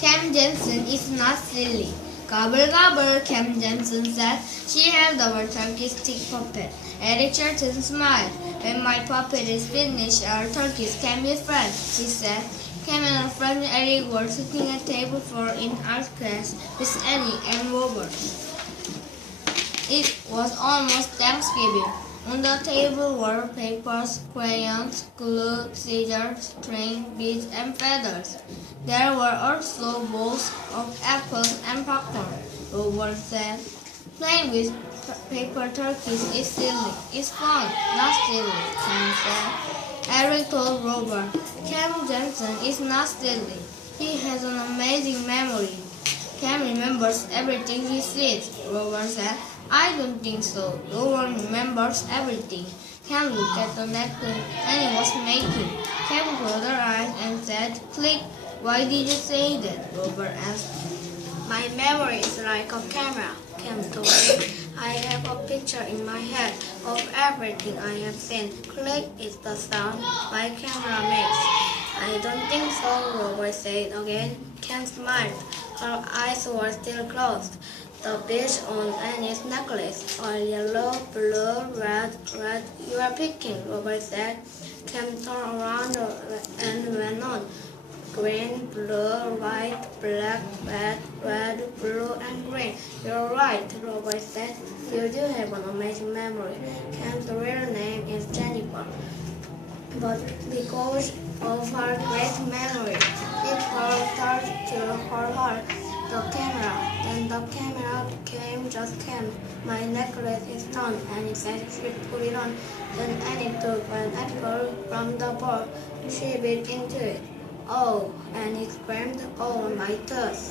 Cam Jensen is not silly. Gobble gobble, Cam Jensen said. She held our turkey's stick puppet. Eric Churton smiled. When my puppet is finished, our turkeys can be friends, she said. Cam and her friend Eric were sitting at table 4 in art class with Annie and Robert. It was almost Thanksgiving. On the table were papers, crayons, glue, scissors, string, beads, and feathers. There were also bowls of apples and popcorn. Robert said, "Playing with paper turkeys is silly. It's fun, not silly," Cam said. Eric told Robert, "Cam Jensen is not silly. He has an amazing memory." "Cam remembers everything he sees," Robert said. "I don't think so. No one remembers everything." Cam looked at the necklace Annie was making. Cam closed her eyes and said, "Click." "Why did you say that?" Robert asked. "My memory is like a camera," Cam told me. "I have a picture in my head of everything I have seen. Click is the sound my camera makes." "I don't think so," Robert said again. Cam smiled. Her eyes were still closed. "The beads on Annie's necklace are yellow, blue, red. You are picking," Robert said. Cam turned around and went on. "Green, blue, white, black, red, blue, and green. You're right," Robert said. "You do have an amazing memory." Cam's real name is Jennifer. But because of her great memory, people started to call her the camera. Then the camera became just Cam. "My necklace is done," Annie said. She put it on. Then Annie took an apple from the bowl. She bit into it. "Oh," Annie screamed. "Oh, my tooth."